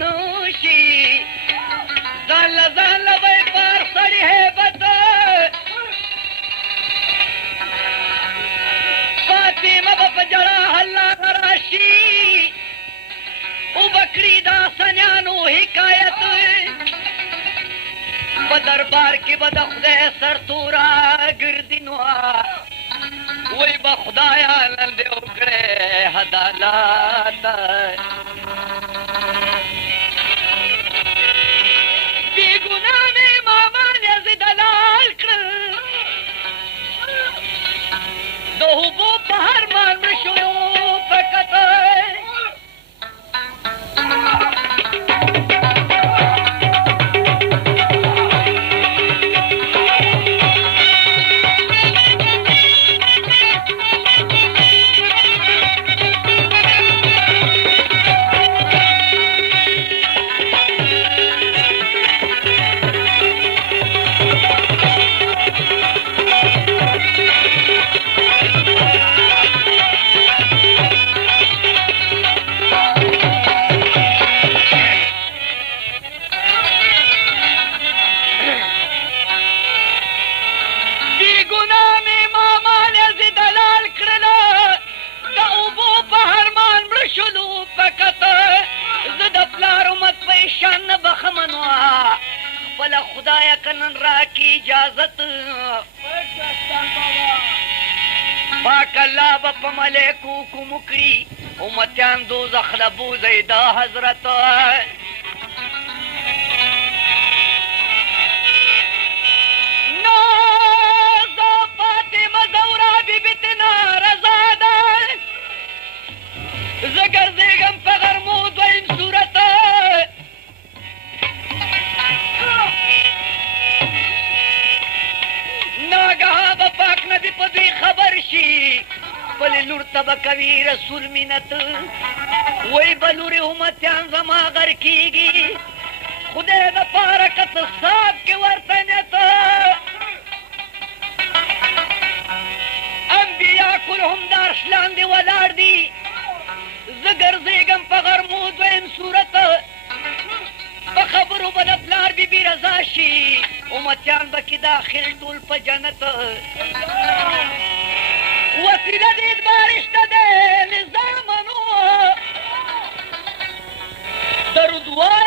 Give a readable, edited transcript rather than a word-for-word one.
نوشي ځان له به پر سړي هیبت فاطمه به په جړه الله راشي وبکړي دا سنیانو حکایت په دربار کې به د خدای سرتوره ګرځي نو وای به خدایا نن دې وکړې عدالت بې ګناه مې مامان یې زه دلال کړل د اوبو په هر مان مړه شو په کته خدایا کنن راکی اجازت پاک الله به په ملایکو حکم وکړي امتیان دوزخ له بوځئ دا حضرت نو زه فاطمه زهرا بیبي تنه رضا ده زه ګرځېږم په غرمو دویم صورت ناګهه به پاک نبي په دوی خبر شي خپلې لور ته به کوي رسول مینت وایي به لورې امتیان زما غر کېږي خدای دپاره که څه صاحب کې ورته نیت انبیا کلهم د عرش لاندې ولاړ دي زه ګرځېږم په غرمو دویم صورت په خبرو به د پلار بیبي رضا شي امتیان به کې داخل ټول په جنت وسیله د ادبارشته دی نظامنو درود وایي